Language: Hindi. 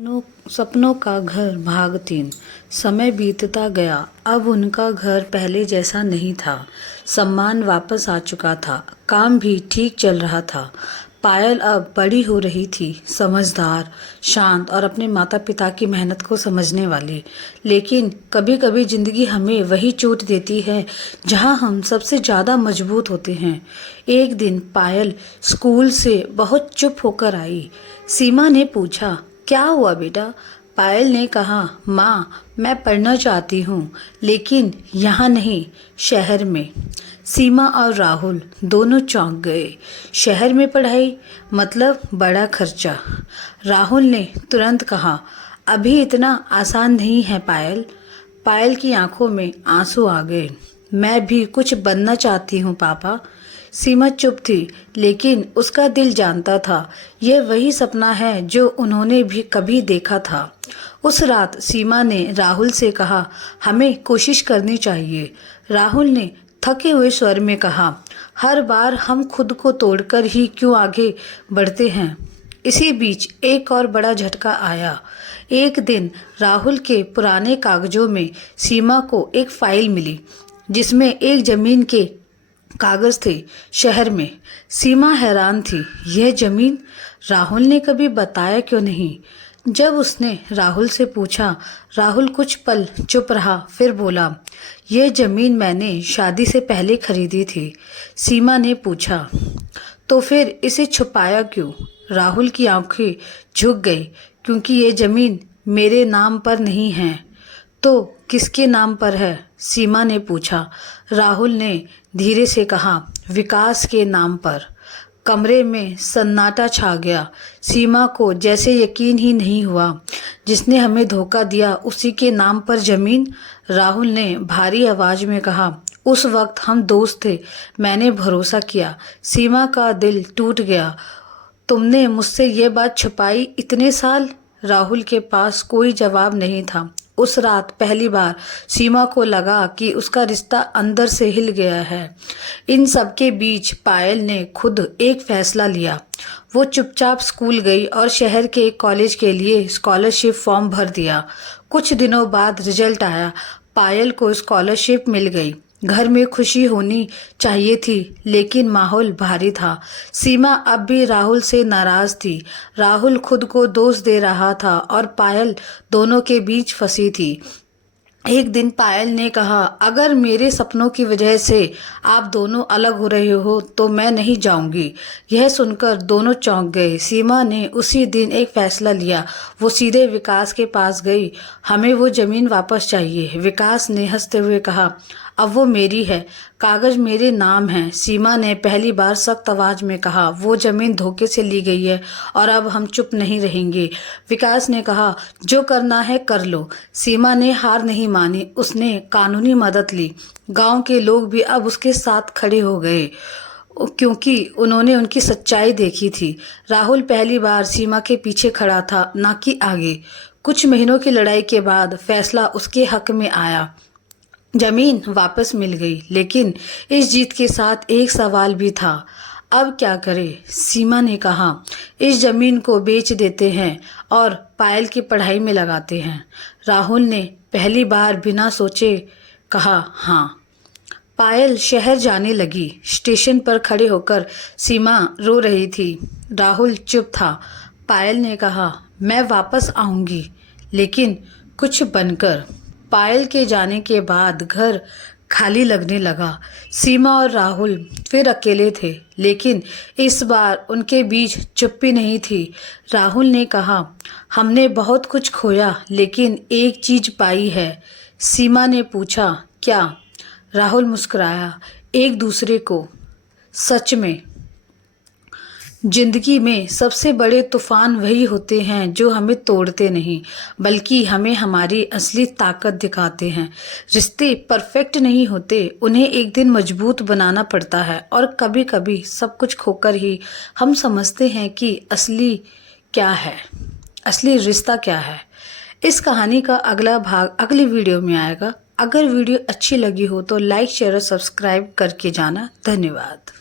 सपनों का घर भाग 3। समय बीतता गया। अब उनका घर पहले जैसा नहीं था। सम्मान वापस आ चुका था। काम भी ठीक चल रहा था। पायल अब बड़ी हो रही थी, समझदार, शांत और अपने माता पिता की मेहनत को समझने वाली। लेकिन कभी कभी जिंदगी हमें वही चोट देती है जहां हम सबसे ज़्यादा मजबूत होते हैं। एक दिन पायल स्कूल से बहुत चुप होकर आई। सीमा ने पूछा, क्या हुआ बेटा? पायल ने कहा, माँ, मैं पढ़ना चाहती हूँ, लेकिन यहाँ नहीं, शहर में। सीमा और राहुल दोनों चौंक गए। शहर में पढ़ाई मतलब बड़ा खर्चा। राहुल ने तुरंत कहा, अभी इतना आसान नहीं है पायल। पायल की आंखों में आंसू आ गए। मैं भी कुछ बनना चाहती हूँ पापा। सीमा चुप थी, लेकिन उसका दिल जानता था यह वही सपना है जो उन्होंने भी कभी देखा था। उस रात सीमा ने राहुल से कहा, हमें कोशिश करनी चाहिए। राहुल ने थके हुए स्वर में कहा, हर बार हम खुद को तोड़कर ही क्यों आगे बढ़ते हैं। इसी बीच एक और बड़ा झटका आया। एक दिन राहुल के पुराने कागजों में सीमा को एक फाइल मिली जिसमें एक जमीन के कागज थे, शहर में। सीमा हैरान थी, यह जमीन राहुल ने कभी बताया क्यों नहीं। जब उसने राहुल से पूछा, राहुल कुछ पल चुप रहा, फिर बोला, यह जमीन मैंने शादी से पहले खरीदी थी। सीमा ने पूछा, तो फिर इसे छुपाया क्यों? राहुल की आंखें झुक गई, क्योंकि ये जमीन मेरे नाम पर नहीं है। तो किसके नाम पर है? सीमा ने पूछा। राहुल ने धीरे से कहा, विकास के नाम पर। कमरे में सन्नाटा छा गया। सीमा को जैसे यकीन ही नहीं हुआ। जिसने हमें धोखा दिया उसी के नाम पर जमीन? राहुल ने भारी आवाज में कहा, उस वक्त हम दोस्त थे, मैंने भरोसा किया। सीमा का दिल टूट गया। तुमने मुझसे ये बात छुपाई इतने साल? राहुल के पास कोई जवाब नहीं था। उस रात पहली बार सीमा को लगा कि उसका रिश्ता अंदर से हिल गया है। इन सब के बीच पायल ने खुद एक फैसला लिया। वो चुपचाप स्कूल गई और शहर के एक कॉलेज के लिए स्कॉलरशिप फॉर्म भर दिया। कुछ दिनों बाद रिजल्ट आया। पायल को स्कॉलरशिप मिल गई। घर में खुशी होनी चाहिए थी, लेकिन माहौल भारी था। सीमा अब भी राहुल से नाराज थी। राहुल खुद को दोष दे रहा था और पायल दोनों के बीच फंसी थी। एक दिन पायल ने कहा, अगर मेरे सपनों की वजह से आप दोनों अलग हो रहे हो तो मैं नहीं जाऊंगी। यह सुनकर दोनों चौंक गए। सीमा ने उसी दिन एक फैसला लिया। वो सीधे विकास के पास गई। हमें वो जमीन वापस चाहिए। विकास ने हंसते हुए कहा, अब वो मेरी है, कागज मेरे नाम है। सीमा ने पहली बार सख्त आवाज में कहा, वो जमीन धोखे से ली गई है और अब हम चुप नहीं रहेंगे। विकास ने कहा, जो करना है कर लो। सीमा ने हार नहीं मानी। उसने कानूनी मदद ली। गांव के लोग भी अब उसके साथ खड़े हो गए, क्योंकि उन्होंने उनकी सच्चाई देखी थी। राहुल पहली बार सीमा के पीछे खड़ा था, ना कि आगे। कुछ महीनों की लड़ाई के बाद फैसला उसके हक में आया। जमीन वापस मिल गई, लेकिन इस जीत के साथ एक सवाल भी था। अब क्या करें? सीमा ने कहा, इस जमीन को बेच देते हैं और पायल की पढ़ाई में लगाते हैं। राहुल ने पहली बार बिना सोचे कहा, हाँ। पायल शहर जाने लगी। स्टेशन पर खड़े होकर सीमा रो रही थी। राहुल चुप था। पायल ने कहा, मैं वापस आऊंगी, लेकिन कुछ बनकर। पायल के जाने के बाद घर खाली लगने लगा। सीमा और राहुल फिर अकेले थे, लेकिन इस बार उनके बीच चुप्पी नहीं थी। राहुल ने कहा, हमने बहुत कुछ खोया, लेकिन एक चीज पाई है। सीमा ने पूछा, क्या? राहुल मुस्कुराया, एक दूसरे को। सच में जिंदगी में सबसे बड़े तूफान वही होते हैं जो हमें तोड़ते नहीं, बल्कि हमें हमारी असली ताकत दिखाते हैं। रिश्ते परफेक्ट नहीं होते, उन्हें एक दिन मजबूत बनाना पड़ता है। और कभी कभी सब कुछ खोकर ही हम समझते हैं कि असली क्या है, असली रिश्ता क्या है। इस कहानी का अगला भाग अगली वीडियो में आएगा। अगर वीडियो अच्छी लगी हो तो लाइक, शेयर और सब्सक्राइब करके जाना। धन्यवाद।